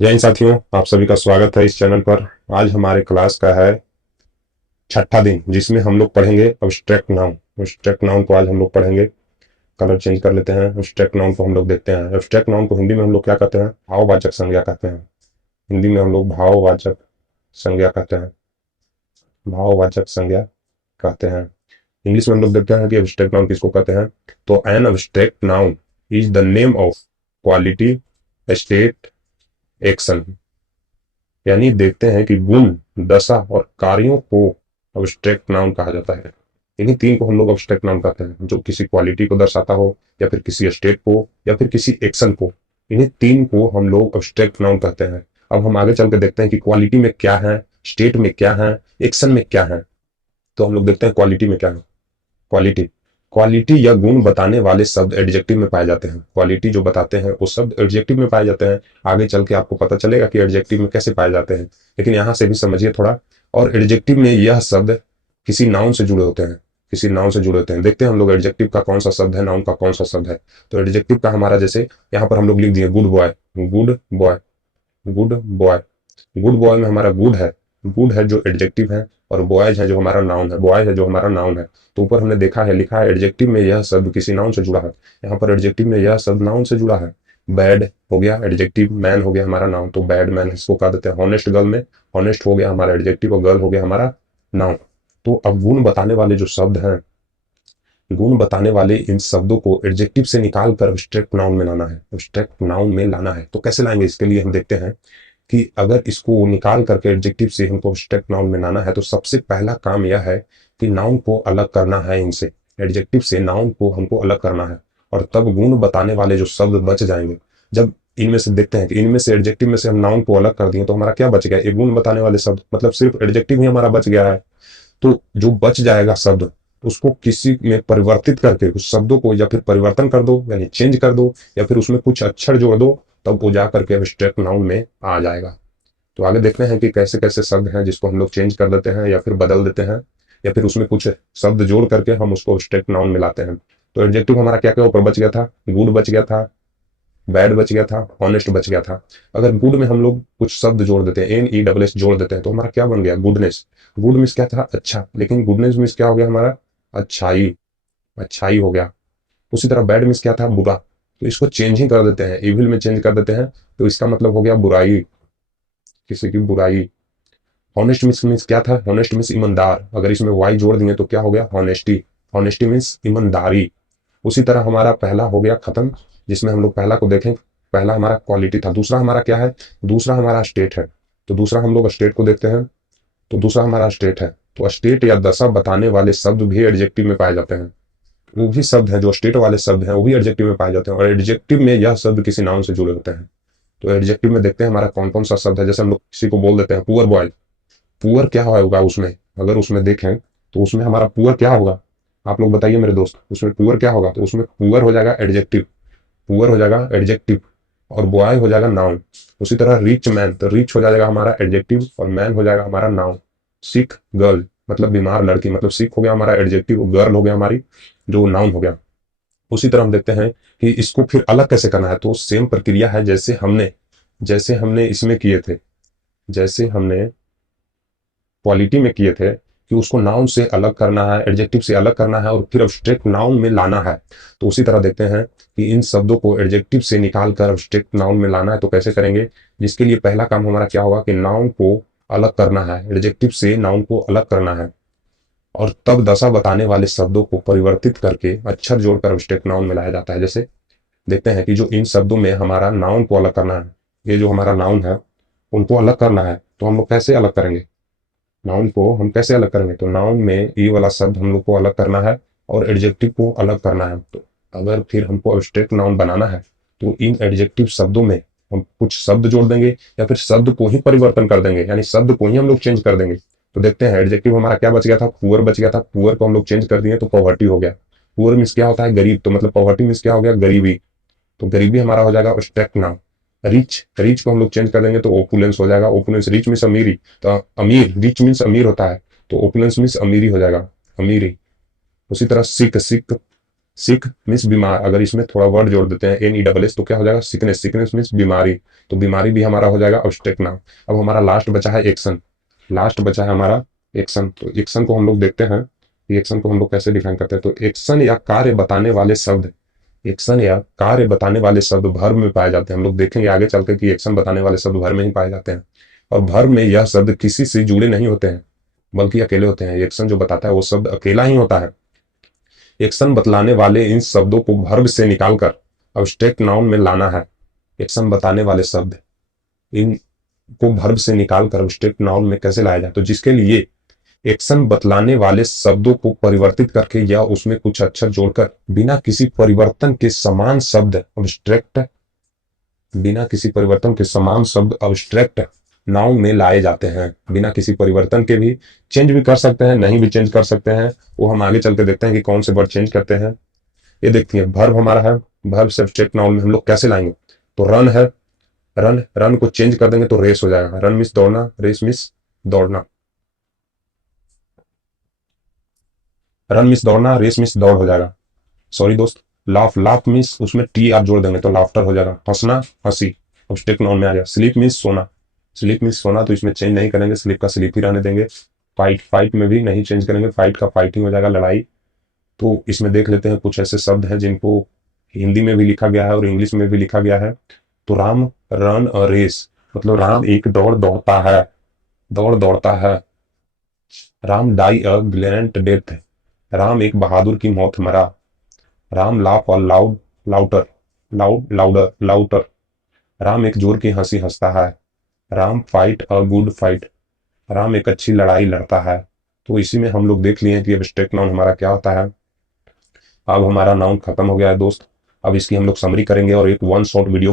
जय हिंद साथियों, आप सभी का स्वागत है इस चैनल पर। आज हमारे क्लास का है छठा दिन, जिसमें हम लोग पढ़ेंगे अब्स्ट्रैक्ट नाउन। अब्स्ट्रैक्ट नाउन को आज हम लोग पढ़ेंगे। कलर चेंज कर लेते हैं। अब्स्ट्रैक्ट नाउन को हम लोग देखते हैं। अब्स्ट्रैक्ट नाउन को हिंदी में हम लोग क्या कहते हैं? भाववाचक संज्ञा कहते हैं। हिंदी में हम लोग भाववाचक संज्ञा कहते हैं। भाववाचक संज्ञा कहते हैं। इंग्लिश में हम लोग देखते हैं कि अब्स्ट्रैक्ट नाउन किसको कहते हैं। तो an abstract noun is the name of quality, state, action. यानी देखते हैं कि गुण, दशा और कार्यों को अब्स्ट्रैक्ट नाउन कहा जाता है। इन्हीं तीन को हम लोग अब्स्ट्रैक्ट नाउन कहते हैं, जो किसी क्वालिटी को दर्शाता हो, या फिर किसी स्टेट को, या फिर किसी एक्शन को। इन्हीं तीन को हम लोग अब्स्ट्रैक्ट नाउन कहते हैं। अब हम आगे चल के देखते हैं कि क्वालिटी में क्या है, स्टेट में क्या है, एक्शन में क्या है। तो हम लोग देखते हैं क्वालिटी में क्या है। क्वालिटी, क्वालिटी या गुण बताने वाले शब्द एडजेक्टिव में पाए जाते हैं। क्वालिटी जो बताते हैं वो शब्द एडजेक्टिव में पाए जाते हैं। आगे चल के आपको पता चलेगा कि एडजेक्टिव में कैसे पाए जाते हैं, लेकिन यहां से भी समझिए थोड़ा। और एडजेक्टिव में यह शब्द किसी नाउन से जुड़े होते हैं। किसी नाउन से जुड़े होते हैं। देखते हैं हम लोग एडजेक्टिव का कौन सा शब्द है, नाउन का कौन सा शब्द है। तो एडजेक्टिव का हमारा, जैसे यहाँ पर हम लोग लिख दिए good boy. Good boy, good boy. Good boy में हमारा गुड है, गुड है जो एडजेक्टिव है, और बॉयज है जो हमारा नाउन है, बॉय है जो हमारा नाउन है। तो ऊपर हमने देखा है, लिखा है एडजेक्टिव में यह शब्द किसी नाउन से जुड़ा है। यहाँ पर एडजेक्टिव में यह शब्द नाउन से जुड़ा है। बैड हो गया एडजेक्टिव, मैन हो गया हमारा नाउन, तो बैड मैन इसको कह देते हैं। हॉनेस्ट गर्ल में हॉनेस्ट हो गया हमारा एडजेक्टिव, और गर्ल हो गया हमारा नाउन। तो अब गुण बताने वाले जो शब्द हैं, गुण बताने वाले इन शब्दों को एडजेक्टिव से निकाल कर एब्स्ट्रैक्ट नाउन में लाना है। एब्स्ट्रैक्ट नाउन में लाना है तो कैसे लाएंगे, इसके लिए हम देखते हैं कि अगर इसको निकाल करके एडजेक्टिव से हमको एब्स्ट्रैक्ट नाउन में लाना है, तो सबसे पहला काम यह है कि नाउन को अलग करना है इनसे। एडजेक्टिव से नाउन को हमको अलग करना है, और तब गुण बताने वाले जो शब्द बच जाएंगे। जब इनमें से देखते हैं कि इनमें से एडजेक्टिव में से हम नाउन को अलग कर दिए, तो हमारा क्या बच गया? एक गुण बताने वाले शब्द, मतलब सिर्फ एडजेक्टिव ही हमारा बच गया है। तो जो बच जाएगा शब्द, उसको किसी में परिवर्तित करके उस शब्दों को या फिर परिवर्तन कर दो, यानी चेंज कर दो, या फिर उसमें कुछ अक्षर जोड़ दो, तब वो जा करके एब्स्ट्रैक्ट नाउन में आ जाएगा। तो आगे देखते हैं कि कैसे कैसे शब्द हैं जिसको हम लोग चेंज कर देते हैं, या फिर बदल देते हैं, या फिर उसमें कुछ शब्द जोड़ करके हम उसको एब्स्ट्रैक्ट नाउन में लाते हैं। तो एडजेक्टिव हमारा क्या क्या ऊपर बच गया था? गुड बच गया था, बैड बच गया था, ऑनेस्ट बच गया था। अगर गुड में हम लोग कुछ शब्द जोड़ देते हैं, NESS जोड़ देते हैं, तो हमारा क्या बन गया? गुडनेस। गुड मीन्स क्या था? अच्छा, लेकिन गुडनेस मीन्स क्या हो गया हमारा? अच्छाई, अच्छाई हो गया। उसी तरह बैड मीन्स क्या था? बुरा। तो इसको चेंज ही कर देते हैं, इविल में चेंज कर देते हैं, तो इसका मतलब हो गया बुराई, किसी की बुराई। हॉनेस्ट मीन्स क्या था? हॉनेस्ट मीन्स ईमानदार। अगर इसमें वाई जोड़ दिए तो क्या हो गया? हॉनेस्टी। हॉनेस्टी मीन्स ईमानदारी। उसी तरह हमारा पहला हो गया खत्म, जिसमें हम लोग पहला को देखें। पहला हमारा क्वालिटी था, दूसरा हमारा क्या है? दूसरा हमारा स्टेट है। तो दूसरा हम लोग स्टेट को देखते हैं। तो दूसरा हमारा स्टेट है। तो स्टेट या दशा बताने वाले शब्द भी एडजेक्टिव में पाए जाते हैं। वो भी शब्द हैं जो स्टेट वाले शब्द हैं, वो भी एडजेक्टिव में पाए जाते हैं, और एडजेक्टिव में यह शब्द किसी नाउन से जुड़े होते हैं। तो एडजेक्टिव में देखते हैं हमारा कौन कौन सा शब्द है। जैसे हम लोग किसी को बोल देते हैं पुअर बॉय। पुअर क्या होगा उसमें? अगर उसमें देखें तो उसमें हमारा पुअर क्या होगा? आप लोग बताइए मेरे दोस्त, उसमें पुअर क्या होगा? तो उसमें पुअर हो जाएगा एडजेक्टिव, पुअर हो जाएगा एडजेक्टिव, और बॉय हो जाएगा नाउन। उसी तरह रिच मैन, तो रिच हो जाएगा हमारा एडजेक्टिव, और मैन हो जाएगा हमारा नाउन। सिक गर्ल मतलब बीमार लड़की, मतलब सिक हो गया हमारा एडजेक्टिव, गर्ल हो गया हमारी जो नाउन हो गया। उसी तरह हम देखते हैं कि इसको फिर अलग कैसे करना है। तो सेम प्रक्रिया है जैसे हमने इसमें किए थे, जैसे हमने क्वालिटी में किए थे, कि उसको नाउन से अलग करना है, एडजेक्टिव से अलग करना है, और फिर अब्स्ट्रैक्ट नाउन में लाना है। तो उसी तरह देखते हैं कि इन शब्दों को एडजेक्टिव से निकाल कर अब्स्ट्रैक्ट नाउन में लाना है, तो कैसे करेंगे। जिसके लिए पहला काम हमारा क्या होगा कि नाउन को अलग करना है, एडजेक्टिव से नाउन को अलग करना है, और तब दशा बताने वाले शब्दों को परिवर्तित करके अक्षर जोड़कर अब्स्ट्रैक्ट नाउन में लाया जाता है। जैसे देखते हैं कि जो इन शब्दों में हमारा नाउन को अलग करना है, ये जो हमारा नाउन है उनको अलग करना है, तो हम लोग कैसे अलग करेंगे? नाउन को हम कैसे अलग करेंगे? तो नाउन में ये वाला शब्द हम लोग को अलग करना है, और एडजेक्टिव को अलग करना है। तो अगर फिर हमको एब्स्ट्रैक्ट नाउन बनाना है, तो इन एडजेक्टिव शब्दों में हम कुछ शब्द जोड़ देंगे, या फिर शब्द को ही परिवर्तन कर देंगे, यानी शब्द को ही हम लोग चेंज कर देंगे। तो देखते हैं एडजेक्टिव हमारा क्या बच गया था? पुअर बच गया था। पुअर को हम लोग चेंज कर दिए तो पॉवर्टी हो गया। पुअर मीन्स क्या होता है? गरीब, तो मतलब पॉवर्टी मीन्स क्या हो गया? गरीबी। तो गरीबी हमारा हो जाएगा एब्स्ट्रैक्ट नाउन। रिच, रिच को हम लोग चेंज कर देंगे तो ओपुलेंस हो जाएगा। ओपुलेंस, रिच मीन्स अमीरी, तो अमीर, रिच मीन्स अमीर होता है, तो ओपुलेंस मीन्स अमीरी हो जाएगा, अमीरी। उसी तरह सिक, सिक सिक मीन्स बीमार, अगर इसमें थोड़ा वर्ड जोड़ देते हैं NESS तो क्या हो जाएगा सिकनेस, सिकनेस मीन्स बीमारी, तो बीमारी भी हमारा हो जाएगा अब्स्ट्रैक्ट नाउन। अब हमारा लास्ट बचा है एक्शन, लास्ट बचा है हमारा एक्शन। तो एक्शन को हम लोग देखते हैं, एक्शन को हम लोग कैसे डिफाइन करते हैं। तो एक्शन या कार्य बताने वाले शब्द, एक्शन या कार्य बताने वाले शब्द वर्ब में पाए जाते हैं। हम लोग देखेंगे आगे चलकर कि एक्शन बताने वाले शब्द वर्ब में ही पाए जाते हैं, और वर्ब में यह शब्द किसी से जुड़े नहीं होते हैं बल्कि अकेले होते हैं। एक्शन जो बताता है वो शब्द अकेला ही होता है। एक्शन बतलाने वाले इन शब्दों को वर्ब से निकालकर अब्स्ट्रैक्ट नाउन में लाना है। एक्शन बताने वाले शब्द इन को वर्ब से निकालकर अब्स्ट्रैक्ट नाउन में कैसे लाया जाए, तो जिसके लिए एक्शन बतलाने वाले शब्दों को परिवर्तित करके या उसमें कुछ अक्षर जोड़कर बिना किसी परिवर्तन के समान शब्द अब्स्ट्रैक्ट, बिना किसी परिवर्तन के समान शब्द अब्स्ट्रैक्ट नाउन में लाए जाते हैं। बिना किसी परिवर्तन के भी चेंज भी कर सकते हैं, नहीं भी चेंज कर सकते हैं, वो हम आगे चल के देखते हैं कि कौन से वर्ड चेंज करते हैं। ये देखते हैं वर्ब हमारा है, वर्ब से अब्स्ट्रैक्ट नाउन में हम लोग कैसे लाएंगे। तो रन है, रन, रन को चेंज कर देंगे तो रेस हो जाएगा। रन मिस दौड़ना, रेस मिस दौड़ना, रन मिस दौड़ना, रेस मिस दौड़ हो जाएगा। सॉरी दोस्त, लाफ, लाफ मिस उसमें टी आप जोड़ देंगे तो लाफ्टर हो जाएगा। हंसना, हंसी, अब्स्ट्रैक्ट नाउन में आ गया। स्लीप मिस सोना, स्लीप मिस सोना, तो इसमें चेंज नहीं करेंगे, स्लीप का स्लीप ही रहने देंगे। फाइट, फाइट में भी नहीं चेंज करेंगे, फाइट का फाइटिंग हो जाएगा, लड़ाई। तो इसमें देख लेते हैं कुछ ऐसे शब्द हैं जिनको हिंदी में भी लिखा गया है और इंग्लिश में भी लिखा गया है। तो राम रन अ रेस, मतलब राम एक दौड़ दौड़ता है, दौड़ दौड़ता है। Ram die a gallant death, Ram एक बहादुर की मौत मरा। राम लाफ और loud louder, loud louder louder, Ram एक जोर की हंसी हंसता है। Ram fight a good fight, Ram एक अच्छी लड़ाई लड़ता है। तो इसी में हम लोग देख लिए हैं कि अब्स्ट्रैक्ट नाउन हमारा क्या होता है। अब हमारा नाउन खत्म हो गया है दोस्त। अब इसकी हम लोग समरी करेंगे और एक वन शॉट वीडियो